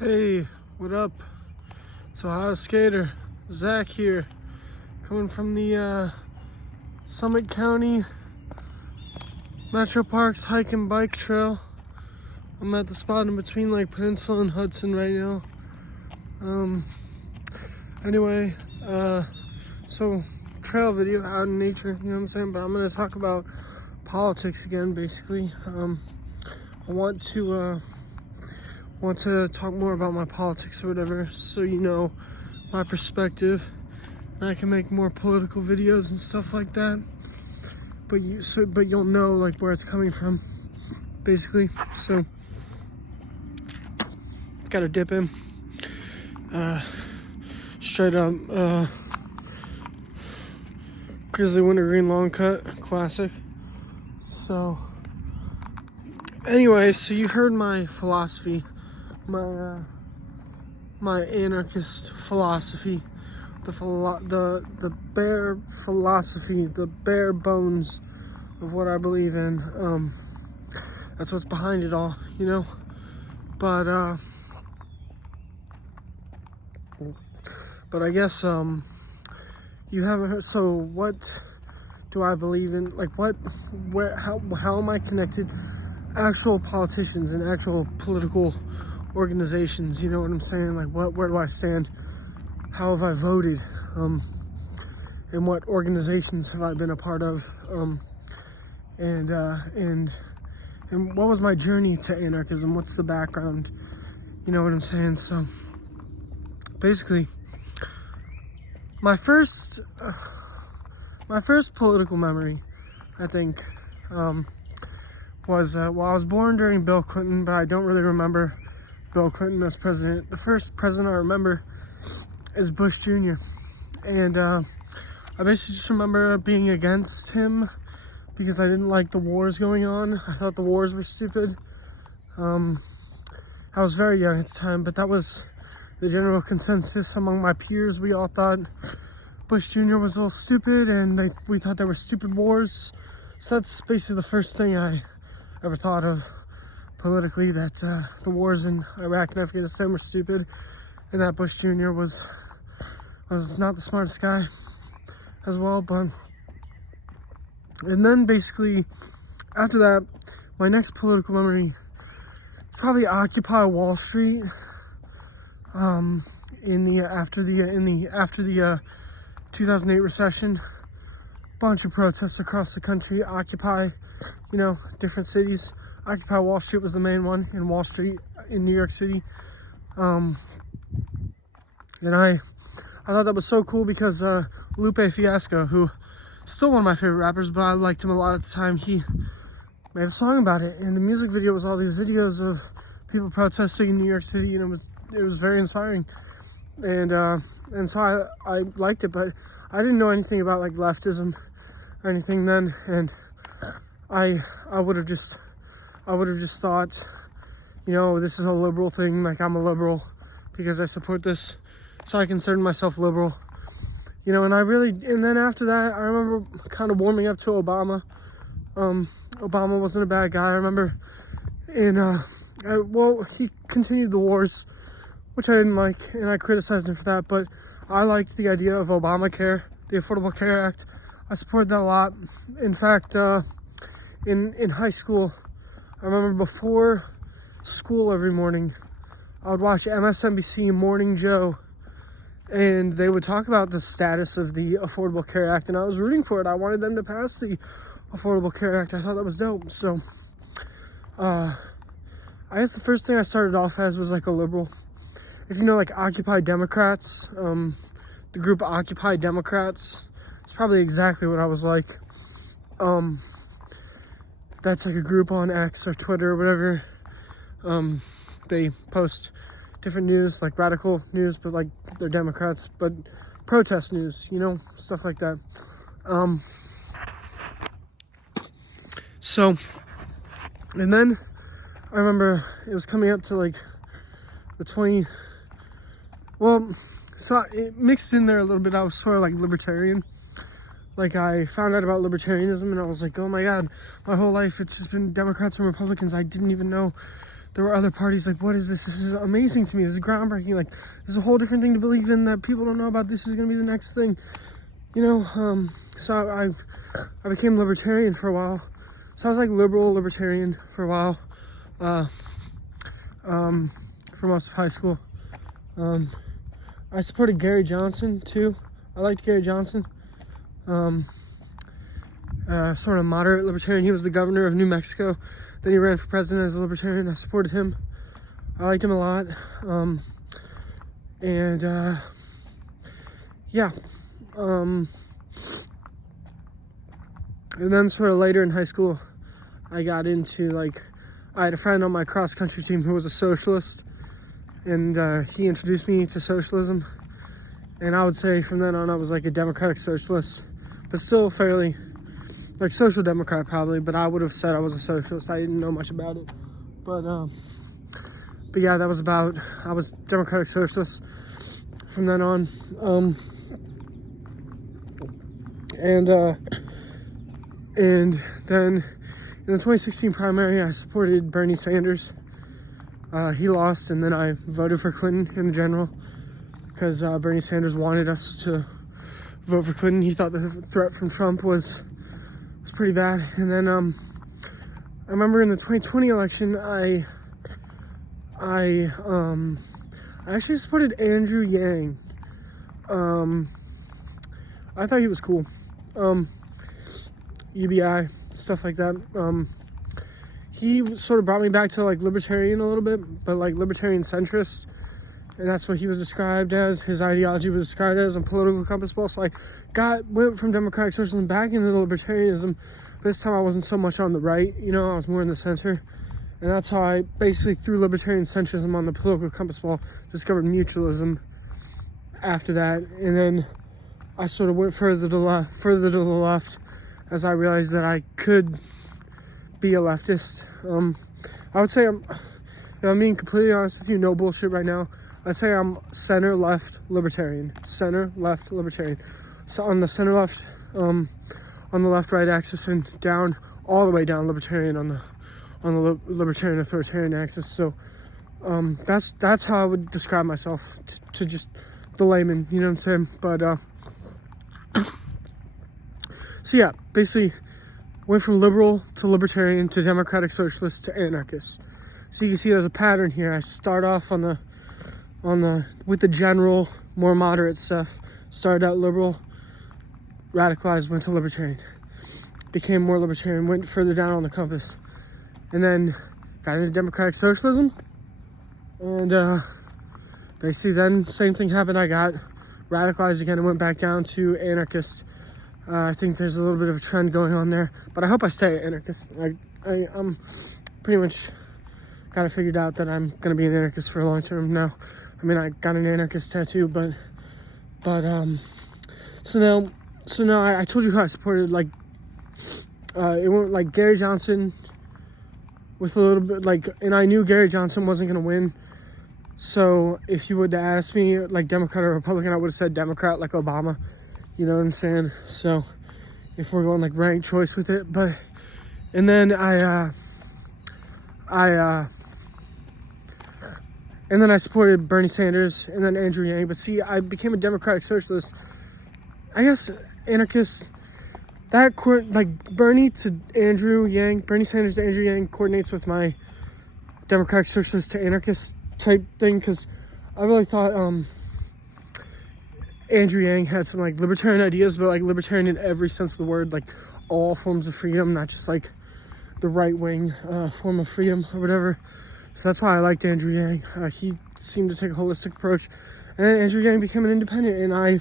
Hey, what up? It's Ohio Skater, Zach here, coming from the Summit County Metro Parks Hike and Bike Trail. I'm at the spot in between Lake Peninsula and Hudson right now. Anyway, so trail video out in nature, you know what I'm saying? But I'm gonna talk about politics again, basically. I want to talk more about my politics or whatever, so you know my perspective, and I can make more political videos and stuff like that. But you'll know like where it's coming from, basically. So gotta dip in. Straight up, Grizzly Wintergreen Long Cut, classic. So anyway, so you heard my philosophy, my anarchist philosophy, the bare philosophy, the bare bones of what I believe in. That's what's behind it all, you know. But I guess you haven't. So what do I believe in? Like how am I connected? Actual politicians and actual political organizations, you know what I'm saying? Like where do I stand? How have I voted? And what organizations have I been a part of? And what was my journey to anarchism? What's the background? You know what I'm saying? So basically, my first political memory, I think, was I was born during Bill Clinton, but I don't really remember Bill Clinton as president. The first president I remember is Bush Jr. And I basically just remember being against him because I didn't like the wars going on. I thought the wars were stupid. I was very young at the time, but that was the general consensus among my peers. We all thought Bush Jr. was a little stupid, and we thought they were stupid wars. So that's basically the first thing I ever thought of politically, that the wars in Iraq and Afghanistan were stupid, and that Bush Jr. was not the smartest guy as well. And then basically after that, my next political memory is probably Occupy Wall Street. After the 2008 recession, bunch of protests across the country. Occupy, you know, different cities. Occupy Wall Street was the main one in Wall Street in New York City. And I thought that was so cool because Lupe Fiasco, who is still one of my favorite rappers, but I liked him a lot at the time, he made a song about it, and the music video was all these videos of people protesting in New York City, and it was very inspiring. And so I liked it, but I didn't know anything about like leftism or anything then, and I would have just thought, you know, this is a liberal thing, like I'm a liberal because I support this, so I considered myself liberal, you know. And then after that, I remember kind of warming up to Obama. Obama wasn't a bad guy. I remember he continued the wars, which I didn't like, and I criticized him for that, but I liked the idea of Obamacare, the Affordable Care Act. I supported that a lot. In fact, in high school, I remember before school every morning, I would watch MSNBC Morning Joe, and they would talk about the status of the Affordable Care Act, and I was rooting for it. I wanted them to pass the Affordable Care Act. I thought that was dope. So, I guess the first thing I started off as was like a liberal. If you know, like Occupy Democrats, the group Occupy Democrats, it's probably exactly what I was like. That's like a group on X or Twitter or whatever. They post different news, like radical news, but like they're Democrats, but protest news, you know, stuff like that. So, and then I remember it was coming up to like the so it mixed in there a little bit. I was sort of like libertarian. Like I found out about libertarianism and I was like, oh my God, my whole life it's just been Democrats and Republicans. I didn't even know there were other parties like, what is this? This is amazing to me. This is groundbreaking. Like, there's a whole different thing to believe in that people don't know about. This is going to be the next thing, you know? So I became libertarian for a while. So I was like liberal libertarian for a while, for most of high school. I supported Gary Johnson too. I liked Gary Johnson. Sort of moderate libertarian. He was the governor of New Mexico. Then he ran for president as a libertarian. I supported him. I liked him a lot. Yeah. And then sort of later in high school, I got into like, I had a friend on my cross country team who was a socialist, and he introduced me to socialism. And I would say from then on I was like a democratic socialist, but still fairly like social democrat probably, but I would have said I was a socialist. I didn't know much about it. But yeah, that was about, I was democratic socialist from then on. And then in the 2016 primary, I supported Bernie Sanders. He lost, and then I voted for Clinton in general because Bernie Sanders wanted us to vote for Clinton. He thought the threat from Trump was pretty bad. And then I remember in the 2020 election, I actually supported Andrew Yang. I thought he was cool. UBI, stuff like that. He sort of brought me back to like libertarian a little bit, but like libertarian centrist, and that's what he was described as. His ideology was described as a political compass ball. So I went from democratic socialism back into libertarianism. But this time I wasn't so much on the right, you know, I was more in the center. And that's how I basically, through libertarian centrism on the political compass ball, discovered mutualism after that. And then I sort of went further to the left as I realized that I could be a leftist. I would say I'm being completely honest with you, no bullshit right now. I'd say I'm center-left libertarian. Center-left libertarian. So on the center-left, on the left-right axis, and down, all the way down libertarian on the libertarian authoritarian axis. So that's how I would describe myself to just the layman, you know what I'm saying? But so yeah, basically went from liberal to libertarian to democratic socialist to anarchist. So you can see there's a pattern here. I start off with the general, more moderate stuff. Started out liberal, radicalized, went to libertarian. Became more libertarian, went further down on the compass. And then got into democratic socialism. And basically then same thing happened. I got radicalized again and went back down to anarchist. I think there's a little bit of a trend going on there, but I hope I stay anarchist. I'm pretty much got it figured out that I'm gonna be an anarchist for a long term now. I mean, I got an anarchist tattoo, but so now I told you who I supported. Like it went like Gary Johnson with a little bit like, and I knew Gary Johnson wasn't gonna win. So if you would have asked me like Democrat or Republican, I would have said Democrat, like Obama. You know what I'm saying? So if we're going like ranked choice with it, but and then I supported Bernie Sanders and then Andrew Yang. But see, I became a democratic socialist. I guess anarchist. That like Bernie to Andrew Yang, Bernie Sanders to Andrew Yang coordinates with my democratic socialist to anarchist type thing, because I really thought Andrew Yang had some like libertarian ideas, but like libertarian in every sense of the word, like all forms of freedom, not just like the right wing form of freedom or whatever. So that's why I liked Andrew Yang. He seemed to take a holistic approach, and then Andrew Yang became an independent, and I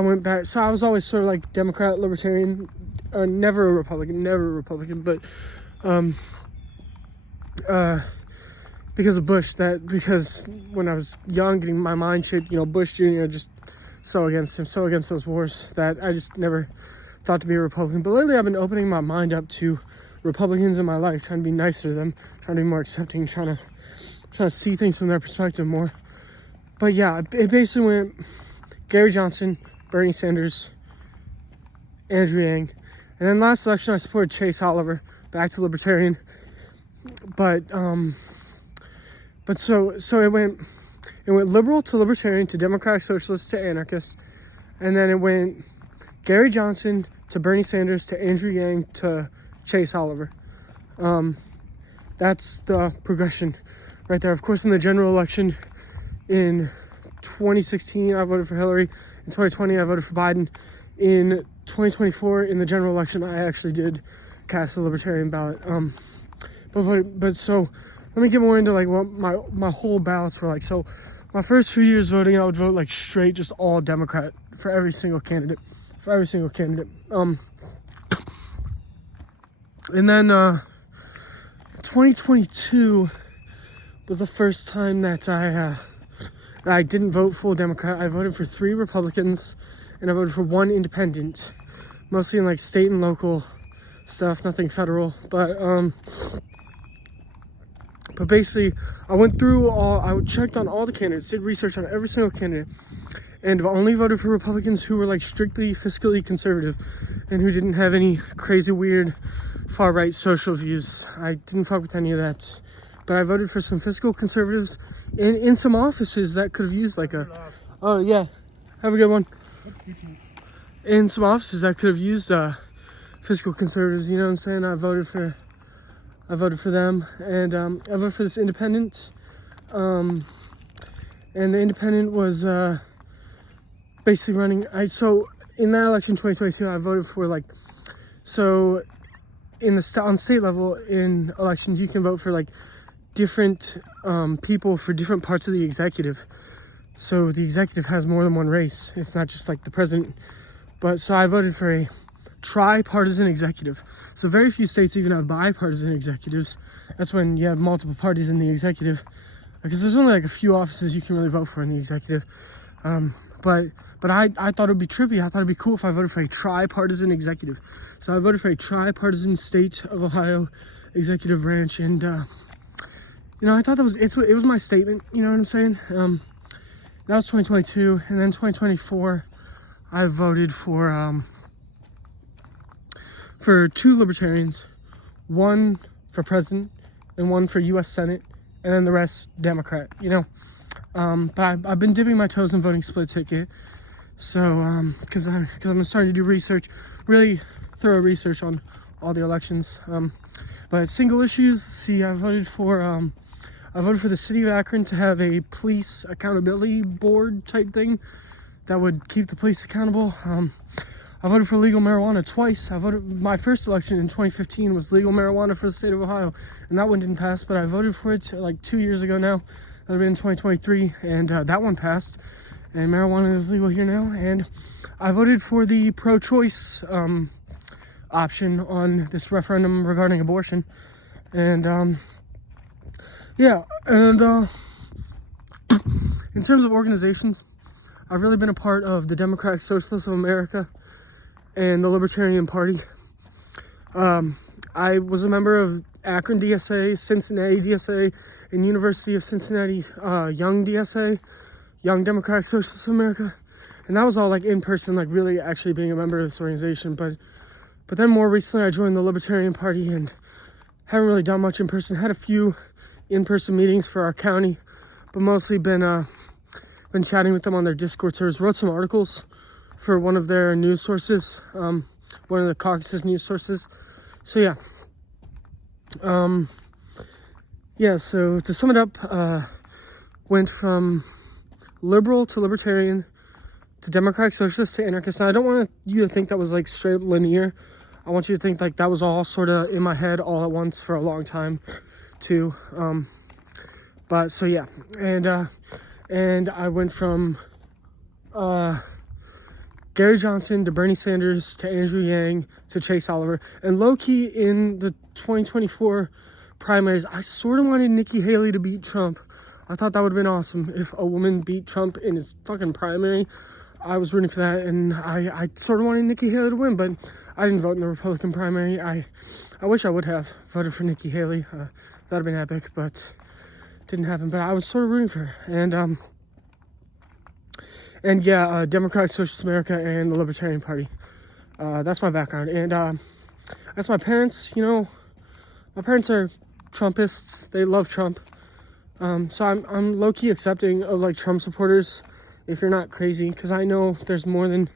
went back. So I was always sort of like Democrat, libertarian, never a Republican, but because of Bush, because when I was young, getting my mind shaped, you know, Bush Jr. just so against those wars that I just never thought to be a Republican. But lately I've been opening my mind up to Republicans in my life, trying to be nicer to them, trying to be more accepting, trying to see things from their perspective more. But yeah, it basically went Gary Johnson, Bernie Sanders, Andrew Yang, and then last election I supported Chase Oliver, back to libertarian. but so it went liberal to libertarian to Democratic Socialist to anarchist, and then it went Gary Johnson to Bernie Sanders to Andrew Yang to Chase Oliver. That's the progression right there. Of course, in the general election in 2016, I voted for Hillary. In 2020, I voted for Biden. In 2024, in the general election, I actually did cast a libertarian ballot. But so let me get more into like what my whole ballots were like. So my first few years voting, I would vote like straight, just all Democrat for every single candidate. And then 2022 was the first time that I didn't vote full Democrat. I voted for 3 Republicans and I voted for 1 independent, mostly in like state and local stuff, nothing federal. But basically, I checked on all the candidates, did research on every single candidate, and only voted for Republicans who were like strictly fiscally conservative and who didn't have any crazy weird far right social views. I didn't fuck with any of that. But I voted for some fiscal conservatives in some offices that could have used like a, oh yeah, have a good one. In some offices that could have used fiscal conservatives, you know what I'm saying? I voted for them, and I voted for this independent, and the independent was basically running. So in that election 2022, I voted for like, so on state level in elections, you can vote for like different people for different parts of the executive. So the executive has more than one race. It's not just like the president. But so I voted for a tripartisan executive. So very few states even have bipartisan executives. That's when you have multiple parties in the executive, because there's only like a few offices you can really vote for in the executive. But I thought it would be trippy. I thought it'd be cool if I voted for a tripartisan executive. So I voted for a tripartisan state of Ohio executive branch, and you know, I thought it was my statement. You know what I'm saying? That was 2022, and then 2024, I voted for 2 libertarians, 1 for president, and 1 for U.S. Senate, and then the rest Democrat. You know, but I've been dipping my toes in voting split ticket. So because I'm starting to do research, really thorough research on all the elections. But single issues, see, I voted for the city of Akron to have a police accountability board type thing that would keep the police accountable. I voted for legal marijuana twice. My first election in 2015 was legal marijuana for the state of Ohio, and that one didn't pass, but I voted for it like 2 years ago now. That would have been in 2023, and that one passed, and marijuana is legal here now. And I voted for the pro-choice option on this referendum regarding abortion. And yeah, and in terms of organizations, I've really been a part of the Democratic Socialists of America and the Libertarian Party. I was a member of Akron DSA, Cincinnati DSA, and University of Cincinnati Young DSA, Young Democratic Socialists of America. And that was all like in person, like really actually being a member of this organization. But then more recently I joined the Libertarian Party and haven't really done much in person. Had a few in-person meetings for our county, but mostly been chatting with them on their Discord servers. Wrote some articles for one of their news sources, one of the caucus's news sources. So yeah, so to sum it up, went from liberal to libertarian to Democratic Socialist to anarchist. Now I don't want you to think that was like straight up linear. I want you to think like that was all sort of in my head all at once for a long time too. But so yeah, and I went from Gary Johnson to Bernie Sanders to Andrew Yang to Chase Oliver. And low-key in the 2024 primaries, I sort of wanted Nikki Haley to beat Trump. I thought that would have been awesome if a woman beat Trump in his fucking primary. I was rooting for that, and I sort of wanted Nikki Haley to win, but I didn't vote in the Republican primary. I wish I would have voted for Nikki Haley. That would have been epic, but didn't happen. But I was sort of rooting for her. And yeah, Democratic Socialist America and the Libertarian Party. That's my background. And that's my parents. You know, my parents are Trumpists, they love Trump. So I'm low-key accepting of like Trump supporters if you're not crazy, because I know it's more than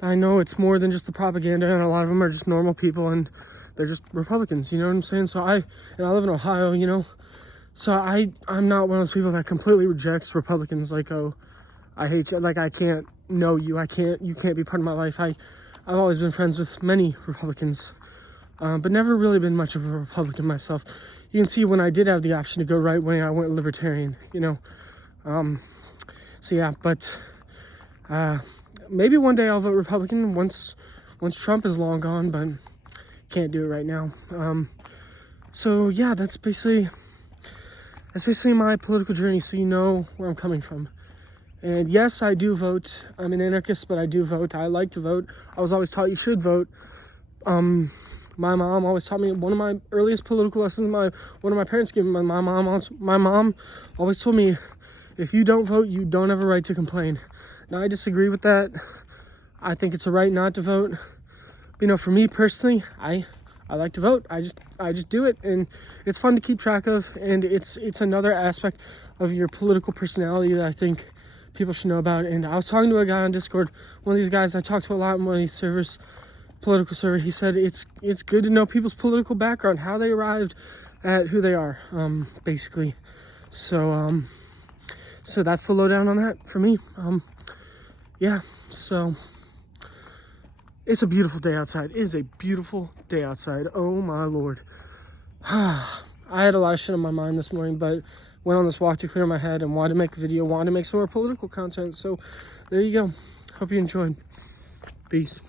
just the propaganda, and a lot of them are just normal people and they're just Republicans, you know what I'm saying? So I live in Ohio, you know, so I'm not one of those people that completely rejects Republicans, like, oh, I hate you, like, I can't know you, you can't be part of my life. I've always been friends with many Republicans, but never really been much of a Republican myself. You can see when I did have the option to go right wing, I went libertarian, you know. So yeah, but maybe one day I'll vote Republican once Trump is long gone, but can't do it right now. So yeah, that's basically my political journey, so you know where I'm coming from. And yes, I do vote. I'm an anarchist, but I do vote. I like to vote. I was always taught you should vote. My mom always taught me, one of my earliest political lessons one of my parents gave me, my mom always told me, if you don't vote, you don't have a right to complain. Now, I disagree with that. I think it's a right not to vote. But, you know, for me personally, I like to vote. I just do it, and it's fun to keep track of, and it's another aspect of your political personality that I think people should know about. And I was talking to a guy on Discord, one of these guys I talk to a lot in one of these servers, political server. He said it's good to know people's political background, how they arrived at who they are, basically. So that's the lowdown on that for me. Yeah, so it's a beautiful day outside. It is a beautiful day outside. Oh my Lord. I had a lot of shit on my mind this morning, but went on this walk to clear my head and wanted to make a video, wanted to make some more political content. So there you go. Hope you enjoyed. Peace.